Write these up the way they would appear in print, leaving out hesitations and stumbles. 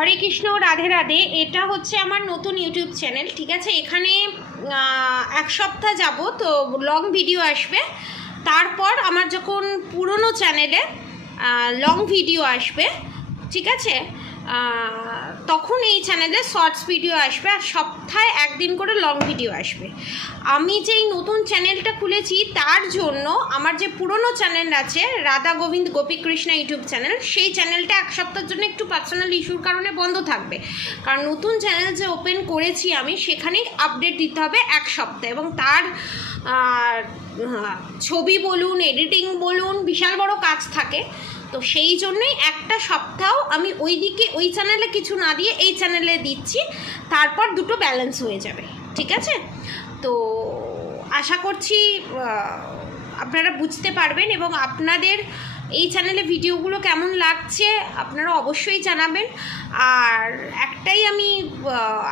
হরে কৃষ্ণ, রাধে রাধে। এটা হচ্ছে আমার নতুন ইউটিউব চ্যানেল, ঠিক আছে। এখানে এক সপ্তাহ যাব তো লং ভিডিও আসবে। তারপর আমার যখন পুরনো চ্যানেলে লং ভিডিও আসবে, ঠিক আছে, তখন এই চ্যানেলে শর্টস ভিডিও আসবে, আর সপ্তাহে একদিন করে লং ভিডিও আসবে। আমি যেই নতুন চ্যানেলটা খুলেছি তার জন্য আমার যে পুরনো চ্যানেল আছে রাধা গোবিন্দ গোপীকৃষ্ণ ইউটিউব চ্যানেল, সেই চ্যানেলটা এক সপ্তাহের জন্য একটু পার্সোনাল ইস্যুর কারণে বন্ধ থাকবে। কারণ নতুন চ্যানেল যে ওপেন করেছি আমি, সেখানেই আপডেট দিতে হবে এক সপ্তাহ, এবং তার ছবি বলুন, এডিটিং বলুন, বিশাল বড় কাজ থাকে। তো সেই জন্যই একটা সপ্তাহ আমি ওই চ্যানেলে কিছু না দিয়ে এই চ্যানেলে দিচ্ছি, তারপর দুটো ব্যালেন্স হয়ে যাবে, ঠিক আছে। তো আশা করছি আপনারা বুঝতে পারবেন, এবং আপনাদের এই চ্যানেলে ভিডিওগুলো কেমন লাগছে আপনারা অবশ্যই জানাবেন। আর একটাই আমি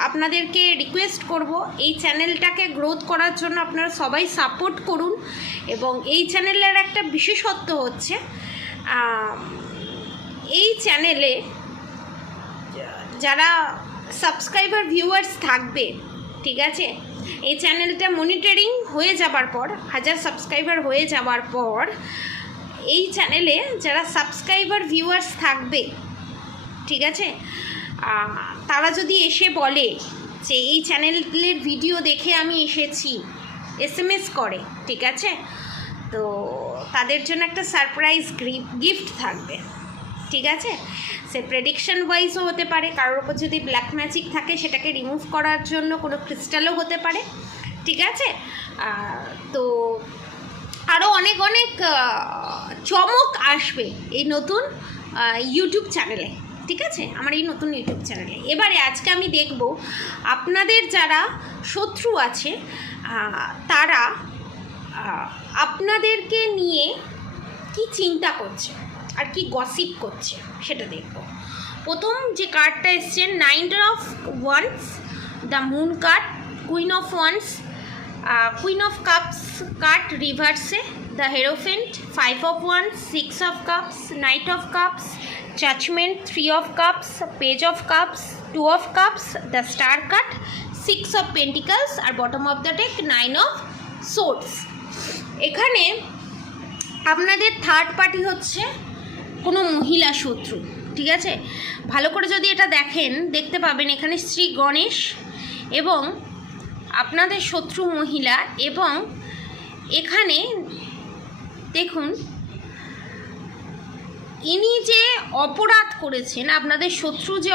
আপনাদেরকে রিকোয়েস্ট করব, এই চ্যানেলটাকে গ্রোথ করার জন্য আপনারা সবাই সাপোর্ট করুন। এবং এই চ্যানেলের একটা বিশেষত্ব হচ্ছে, এই চ্যানেলে যারা সাবস্ক্রাইবার ভিউয়ার্স থাকবে, ঠিক আছে, এই চ্যানেলটা মনিটরিং হয়ে যাবার পর, 1000 সাবস্ক্রাইবার হয়ে যাওয়ার পর, এই চ্যানেলে যারা সাবস্ক্রাইবার ভিউয়ার্স থাকবে, ঠিক আছে, তারা যদি এসে বলে যে এই চ্যানেলের ভিডিও দেখে আমি এসেছি, SMS করে, ঠিক আছে, তো তাদের জন্য একটা সারপ্রাইজ গিফট থাকবে, ঠিক আছে। সে প্রেডিকশন ওয়াইজও হতে পারে, কারোর ওপর যদি ব্ল্যাক ম্যাজিক থাকে সেটাকে রিমুভ করার জন্য কোনো ক্রিস্টালও হতে পারে, ঠিক আছে। তো আরও অনেক অনেক চমক আসবে এই নতুন ইউটিউব চ্যানেলে, ঠিক আছে, আমার এই নতুন ইউটিউব চ্যানেলে। এবারে আজকে আমি দেখব আপনাদের যারা শত্রু আছে তারা আপনাদেরকে নিয়ে কি চিন্তা করছে আর কি গসিপ করছে, সেটা দেখব। প্রথম যে কার্ডটা এসছে, 9 of wands, the moon card, queen of wands, queen of cups card রিভার্সে, the hierophant, 5 of wands, 6 of cups, knight of cups, judgement, 3 of cups, page of cups, 2 of cups, the star card, 6 of pentacles, আর bottom of the deck 9 of swords. এখানে আপনাদের third party হচ্ছে কোনো মহিলা শত্রু, ঠিক আছে। ভালো করে যদি এটা দেখেন, দেখতে পাবেন এখানে শ্রী গণেশ এবং আপনাদের শত্রু মহিলা, এবং এখানে দেখুন ইনি যে অপরাধ করেছেন, আপনাদের শত্রু যে